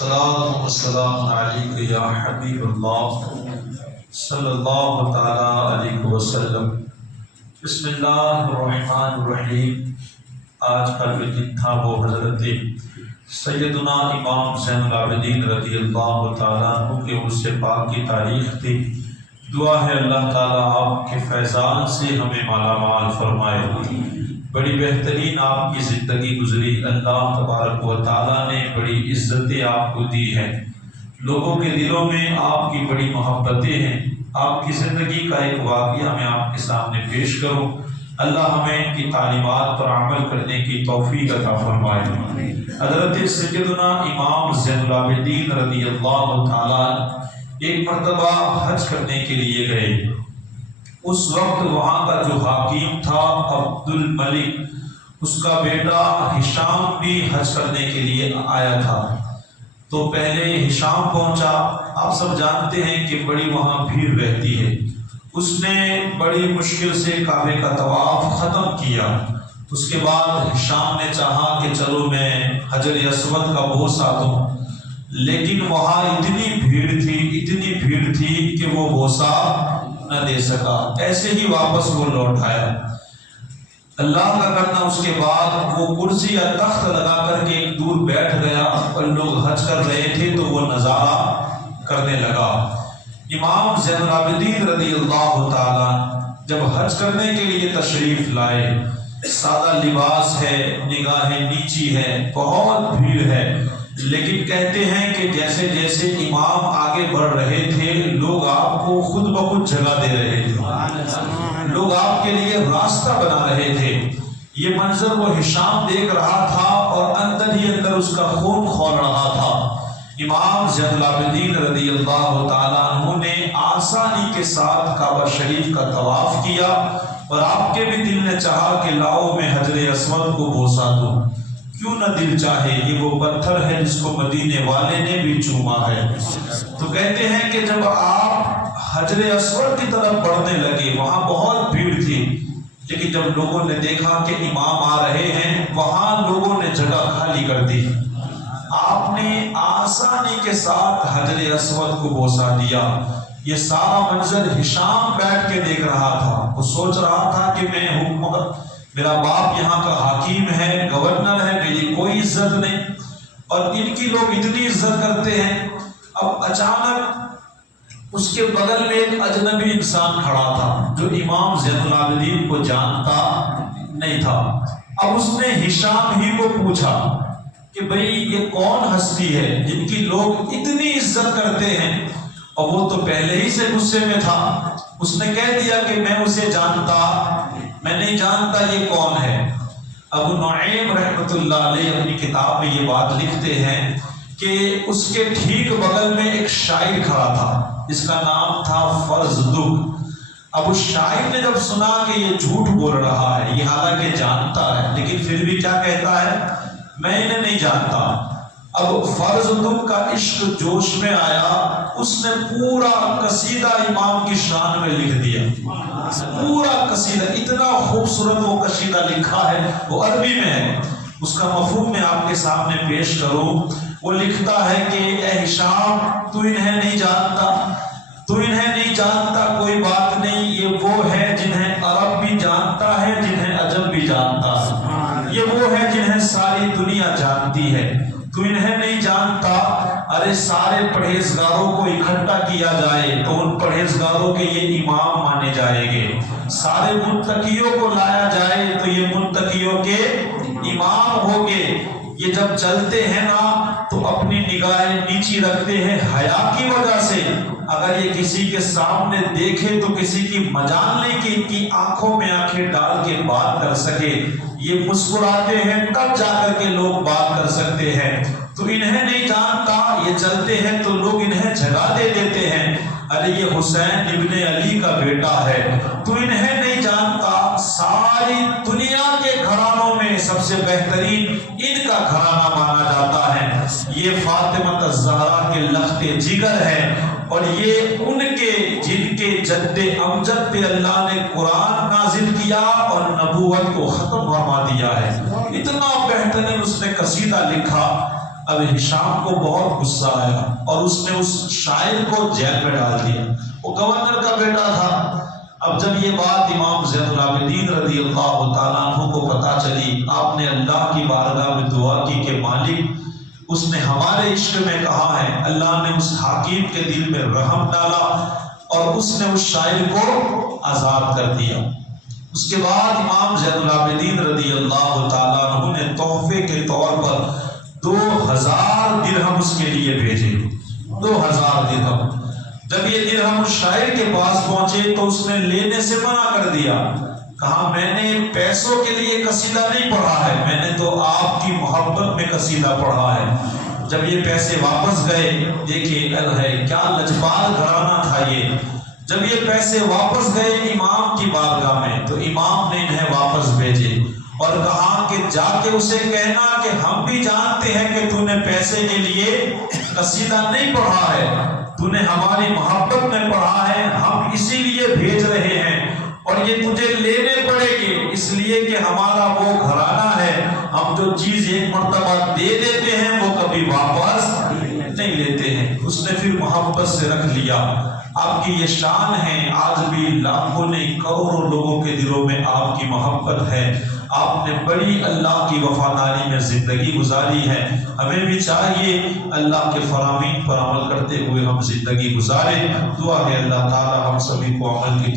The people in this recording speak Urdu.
صلاۃ والسلام علیک یا حبیب اللہ صلی اللہ تعالی علیہ وسلم۔ بسم اللہ الرحمن الرحیم۔ آج کا جو دن تھا وہ حضرت سیدنا امام زین العابدین رضی اللہ تعالیٰ عنہ کے عرص پاک کی تاریخ تھی۔ دعا ہے اللہ تعالیٰ آپ کے فیضان سے ہمیں مالا مال فرمائے۔ بڑی بہترین آپ کی زندگی گزری، اللہ تبارک و تعالیٰ نے بڑی عزتیں آپ کو دی ہیں، لوگوں کے دلوں میں آپ کی بڑی محبتیں ہیں۔ آپ کی زندگی کا ایک واقعہ میں آپ کے سامنے پیش کروں، اللہ ہمیں ان کی تعلیمات پر عمل کرنے کی توفیق عطا فرمائے۔ حضرت سیدنا امام زین العابدین رضی اللہ تعالیٰ ایک مرتبہ حج کرنے کے لیے گئے۔ اس وقت وہاں کا جو حاکم تھا عبد الملک، اس کا بیٹا ہشام بھی حج کرنے کے لیے آیا تھا۔ تو پہلے ہشام پہنچا، آپ سب جانتے ہیں کہ بڑی وہاں بھیڑ رہتی ہے۔ اس نے بڑی مشکل سے کعبے کا طواف ختم کیا۔ اس کے بعد ہشام نے چاہا کہ چلو میں حجر اسود کا بوسہ دوں، لیکن وہاں اتنی بھیڑ تھی کہ وہ بوسہ نہ دے سکا، ایسے ہی واپس وہ لوٹ آیا۔ اللہ کا کرنا اس کے بعد وہ کرسی یا تخت لگا کر کے ایک دور بیٹھ گیا، اور لوگ حج کر رہے تھے تو وہ نظارہ کرنے لگا۔ امام زین العابدین رضی اللہ تعالیٰ جب حج کرنے کے لیے تشریف لائے، سادہ لباس ہے، نگاہیں نیچی ہے، بہت بھیڑ ہے، لیکن کہتے ہیں کہ جیسے جیسے امام آگے بڑھ رہے تھے، لوگ آپ کو خود بخود جگہ دے رہے تھے، لوگ آپ کے لیے راستہ بنا رہے تھے۔ یہ منظر وہ ہشام دیکھ رہا تھا اور اندر ہی اندر اس کا خون کھول رہا تھا۔ امام زین العابدین رضی اللہ تعالیٰ عنہ نے آسانی کے ساتھ کعبہ شریف کا طواف کیا، اور آپ کے بھی دل نے چاہا کہ لاؤ میں حجر اسود کو بوسہ دوں۔ کیوں نہ دل چاہے، یہ وہ پتھر ہے جس کو مدینے والے نے بھی چوما ہے۔ تو کہتے ہیں کہ جب آپ حجر اسود کی طرف بڑھنے لگے، وہاں بہت بھیڑ تھی، لیکن جب لوگوں نے دیکھا کہ امام آ رہے ہیں، وہاں لوگوں نے جگہ خالی کر دی۔ آپ نے آسانی کے ساتھ حجر اسود کو بوسہ دیا۔ یہ سارا منظر ہشام بیٹھ کے دیکھ رہا تھا۔ وہ سوچ رہا تھا کہ میں میرا باپ یہاں کا حاکم ہے، گورنر ہے، میری کوئی عزت نہیں، اور ان کی لوگ اتنی عزت کرتے ہیں۔ اب اچانک اس کے بغل میں ایک اجنبی انسان کھڑا تھا جو امام زین العابدین کو جانتا نہیں تھا۔ اب اس نے ہشام ہی کو پوچھا کہ بھئی یہ کون ہستی ہے جن کی لوگ اتنی عزت کرتے ہیں؟ اور وہ تو پہلے ہی سے غصے میں تھا۔ اس نے کہہ دیا کہ میں نہیں جانتا یہ کون ہے۔ ابو نعیم رحمۃ اللہ علیہ اپنی کتاب میں یہ بات لکھتے ہیں کہ اس کے ٹھیک بغل میں ایک شاعر کھڑا تھا جس کا نام تھا فرزدق۔ اب اس شاعر نے جب سنا کہ یہ جھوٹ بول رہا ہے، یہ حالانکہ جانتا ہے، لیکن پھر بھی کیا کہتا ہے، میں انہیں نہیں جانتا۔ اب فرزدق کا عشق جوش میں آیا، اس نے پورا قصیدہ امام کی شان میں لکھ دیا۔ پورا قصیدہ، اتنا خوبصورت وہ قصیدہ لکھا ہے، وہ عربی میں ہے۔ اس کا مفہوم میں آپ کے سامنے پیش کروں۔ وہ لکھتا ہے کہ اے ہشام، تو انہیں نہیں جانتا، کوئی بات نہیں، یہ وہ ہے جنہیں عرب بھی جانتا ہے، جنہیں عجم بھی جانتا ہے، یہ وہ ہے جنہیں ساری دنیا جانتی ہے، تو انہیں نہیں جانتا۔ ارے سارے پرہیزگاروں کو اکٹھا کیا جائے تو ان پرہیزگاروں کے یہ امام مانے جائیں گے، سارے متقیوں کو لایا جائے تو یہ متقیوں کے امام ہوں گے۔ یہ جب چلتے ہیں نا تو اپنی نگاہیں نیچی رکھتے ہیں حیا کی وجہ سے۔ اگر یہ کسی کے سامنے دیکھے تو کسی کی مجال نہیں کہ ان کی آنکھوں میں آنکھیں ڈال کے بات کر سکے۔ یہ مسکراتے ہیں تب جا کر کے لوگ بات کر سکتے ہیں۔ تو انہیں نہیں جانتا، یہ چلتے ہیں تو لوگ انہیں جگہ دے دیتے ہیں، ارے یہ حسین ابن علی کا بیٹا ہے۔ تو انہیں نہیں جانتا، ساری دنیا کے گھرانوں میں سب سے بہترین ان کا گھرانہ مانا جاتا ہے۔ یہ فاطمہ الزہرا کے لخت جگر ہے، اور یہ ان کے جن کے جد امجد پہ اللہ نے قرآن نازل کیا اور نبوت کو ختم فرما دیا ہے۔ اتنا بہترین اس نے قصیدہ لکھا۔ اب ہشام کو بہت غصہ آیا اور اس نے اس شاعر کو جیل میں ڈال دیا، وہ گورنر کا بیٹا تھا۔ اب جب یہ بات امام زین العابدین رضی اللہ تعالیٰ عنہ کو پتہ چلی، آپ نے اللہ کی بارگاہ میں دعا کی کہ مالک اس نے ہمارے عشق میں کہا ہے، اللہ نے اس حاکم کے دل میں رحم ڈالا اور اس نے اس شاعر کو آزاد کر دیا۔ اس کے بعد امام زین العابدین رضی اللہ تعالیٰ عنہ نے تحفے کے طور پر 2000 درہم اس کے لیے بھیجے، 2000 درہم۔ جب یہ درہم اس شاعر کے پاس پہنچے تو اس نے لینے سے منع کر دیا، کہا میں نے پیسوں کے لیے قصیدہ نہیں پڑھا ہے، میں نے تو آپ کی محبت میں قصیدہ پڑھا ہے۔ جب یہ پیسے واپس گئے، دیکھیے کیا لجپال گھرانہ تھا یہ، جب یہ پیسے واپس گئے امام کی بارگاہ میں تو امام نے انہیں واپس بھیجے اور کہا کہ جا کے اسے کہنا کہ ہم بھی جانتے ہیں کہ تو نے پیسے کے لیے قصیدہ نہیں پڑھا ہے، تو نے ہماری محبت میں پڑھا ہے، ہم اسی لیے بھیج رہے ہیں اور یہ تجھے لینے پڑے گی، اس لیے کہ ہمارا وہ گھرانہ ہے، ہم جو چیز ایک مرتبہ دے دیتے ہیں وہ کبھی واپس نہیں لیتے ہیں۔ اس نے پھر محبت سے رکھ لیا۔ آپ کی یہ شان ہے، آج بھی لاکھوں نہیں کروڑوں لوگوں کے دلوں میں آپ کی محبت ہے، آپ نے بڑی اللہ کی وفاداری میں زندگی گزاری ہے۔ ہمیں بھی چاہیے اللہ کے فرامین پر عمل کرتے ہوئے ہم زندگی گزاریں۔ دعا ہے اللہ تعالی ہم سبھی کو عمل کی